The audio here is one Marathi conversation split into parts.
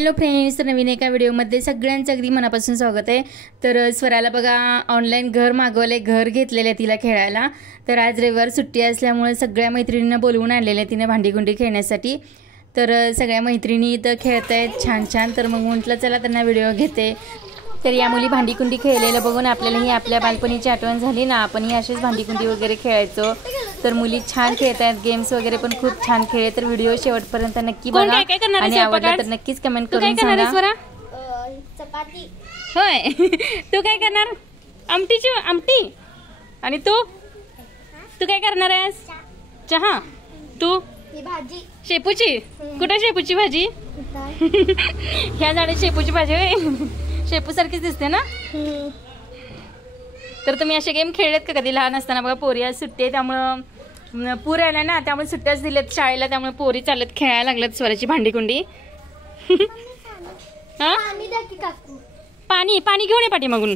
हॅलो फ्रेंड्स, तर नवीन एका व्हिडिओमध्ये सगळ्यांचं अगदी मनापासून स्वागत आहे। तर स्वराला बघा ऑनलाईन घर मागवले, घर घेतलेले तिला खेळायला। तर आज रविवार सुट्टी असल्यामुळे सगळ्या मैत्रिणींना बोलवून आणलेले तिने भांडीकुंडी खेळण्यासाठी। तर सगळ्या मैत्रिणी इथं खेळतायत छान छान। तर मग म्हटलं चला त्यांना व्हिडिओ घेते। तर या मुली भांडीकुंडी खेळलेलं बघून आपल्यालाही आपल्या बालपणीची आठवण झाली ना। आपणही अशीच भांडीकुंडी वगैरे खेळायचो। तर मुली छान खेळतात, गेम्स वगैरे पण खूप छान खेळले। तर व्हिडिओ शेवटपर्यंत नक्की बघा आणि आवडला तर नक्कीच कमेंट करून सांगा। चपाती। होय तू काय करणार? आमटी। आणि तू काय करणार आहेस? चहा। तू भाजी। शेपूची? कुठे शेपूची भाजी? ह्या झाडात शेपूची भाजी होय? शेपू सारखीच दिसते ना। तर तुम्ही असे गेम खेळलेत का कधी लहान असताना? बघा पोरी आज सुट्टी आहे त्यामुळे पूर आला ना, त्यामुळे सुट्ट्याच दिलेत शाळेला, त्यामुळे पोरी चालत खेळायला लागल्यात स्वराची भांडीकुंडी। पाणी घेऊन ये पाठीमागून।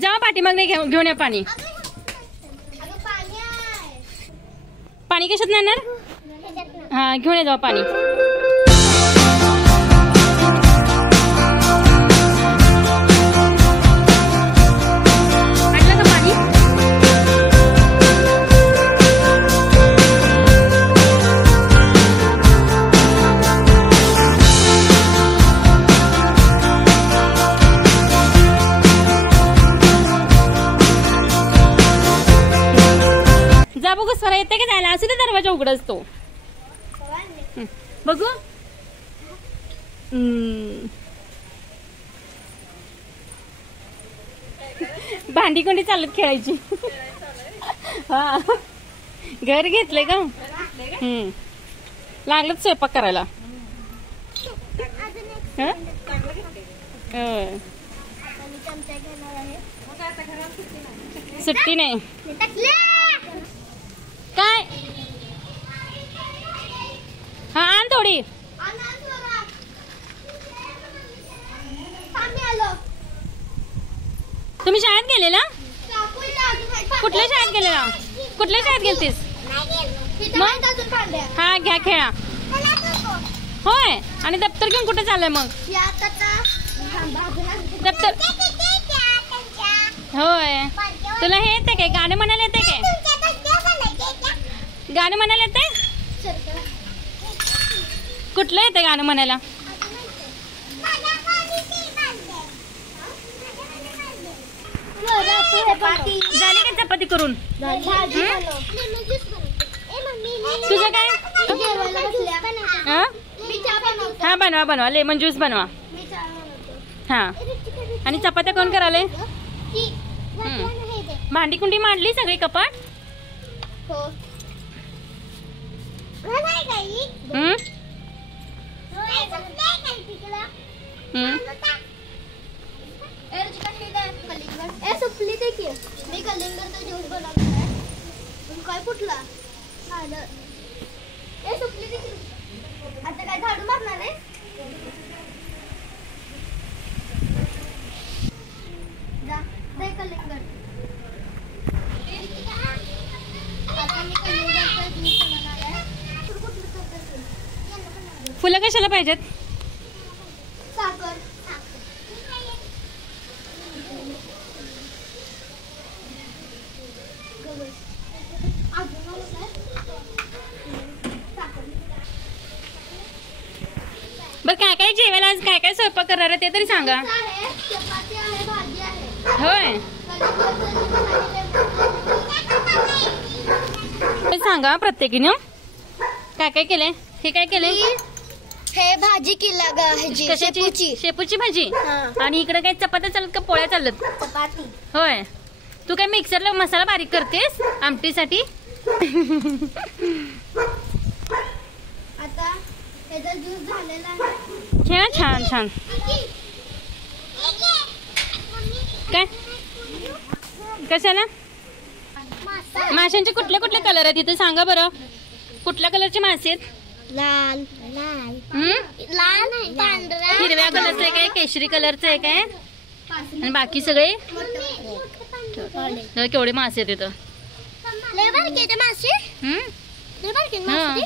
जा पाठीमाग नाही घेऊन ये पाणी। पाणी कशात नेणार? हा घेऊन ये जाऊ पाणी। जा बघू स्वरा येते का जायला? असू दे दरवाजा उघड असतो। बघू भांडीकुंडी चालत खेळायची। हा घर घेतले का? लागलं स्वयंपाक करायला। सुट्टी नाही काय? हा आण थोडी। तुम्ही शाळेत गेलेला? कुठल्या शाळेत गेलेला? कुठल्या शाळेत गेलतीस? हा घ्या खेळा। होय आणि दप्तर घेऊन कुठे चाललंय मग? दप्तर होय। तुला हे येते काय? गाणं म्हणायला येते काय? गाणं म्हणायला येते? कुठलं येते गाणं म्हणायला? झाली का चपाती करून? तुझं काय? हा बनवा लेमन ज्यूस बनवा। हा आणि चपात्या कोण कराले? भांडीकुंडी मांडली सगळी कपाट? मी कलिंगडचा ज्यूस बनवलाय। काय फुटला? आता काय झाडू मारणार आहे? कलिंगड फुलं कशाला पाहिजेत? साखर। बर काय काय जेवायला आज काय काय स्वयंपाक करणार आहे ते तरी सांगा। चपाती आहे, भाजी आहे। होय सांगा प्रत्येकीने काय काय केलंय? हे काय केलंय? हे भाजी केली कशाची? शेपूची भाजी। आणि इकडे काय चपात्या चालत का पोळ्या चालत? चपाती। होय तू काय मिक्सरला मसाला बारीक करतेस आमटीसाठी? आता त्याचा ज्यूस झालेला आहे। खेळा छान छान। काय कशाला? माशांचे कुठले कुठले कलर आहेत इथे सांगा बरं? कुठल्या कलरचे मासे आहेत? लाल पांढरा हिरव्या कलरचं आहे काय? केशरी कलरचं आहे काय? आणि बाकी सगळे केवढे मासे आहेत इथं?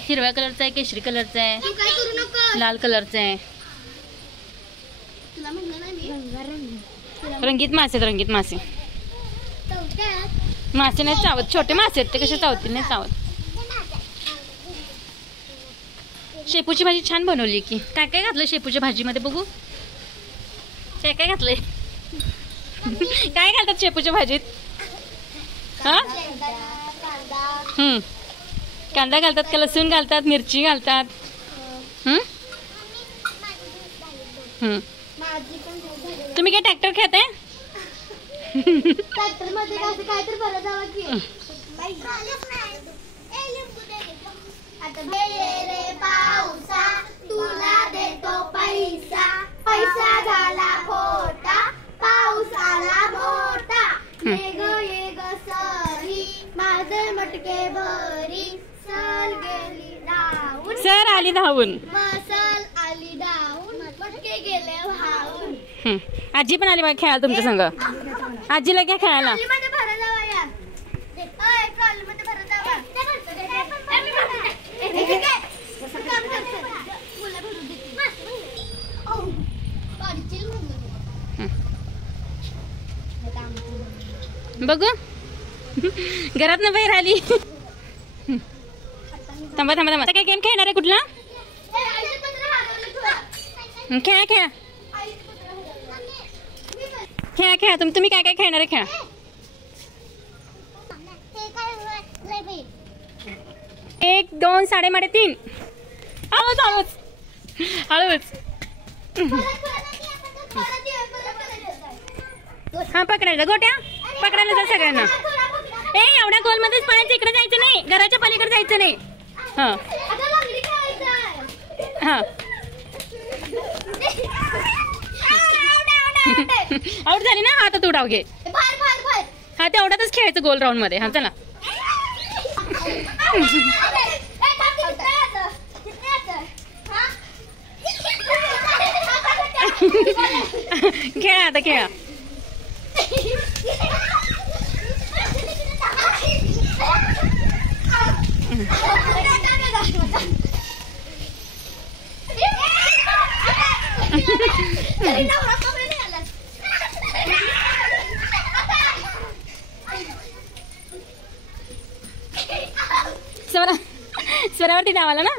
हिरव्या कलरचा आहे, केशरी कलरचा आहे, लाल कलरचा आहे। रंगीत मासे आहेत, रंगीत मासे. चौथ्यात मासे नाही चावत, छोटे मासे आहेत ते, कसे चावतील, नाही चावत. शेपूची भाजी छान बनवली की. काय काय घातलं शेपूच्या भाजीमध्ये बघू? काय काय घातलंय? काय घालतात शेपूच्या भाजीत? हा कांदा घालतात का, लसूण घालतात, मिरची घालतात? तुम्ही काय ट्रॅक्टर खेळताय? ट्रॅक्टर मध्ये काय तर भरत जावं की. आता रे पावसा तुला देतो पैसा, पैसा झाला खोटा, पाऊस आला मोठा. ये ग सरी माझे मटके भरी, सल गेली धावून, सर आली धावून. मसल आली धावून, मटके गेले वाहून. आजी पण आली बघा खेळायला तुमच्या संग. आजीला घ्या खेळायला. ट्रॉलीमध्ये भरत जावा यार. ओय ट्रॉलीमध्ये भरत जावा. बघू घरात न बाहेर आली. थांबा थांबा थांबा. काय गेम खेळणार आहे कुठला? खेळा खेळा खेळा खेळा. तुम्ही काय काय खेळणार आहे खेळा. 1 2 3.5. हळूच हळूच हळूच. हा पकडायचा गोट्या, पकडायला जा सगळ्यांना. ए एवढ्या गोल मध्येच पळायचं, इकडे जायचं नाही, घराच्या पलीकडे जायचं नाही. हा हा आउट झाली ना. हा आता तू डाव घे. हा तेवढ्यातच खेळायचं गोल राऊंड मध्ये. हा चला खेळा आता खेळा. स्वरावरती डावाला ना.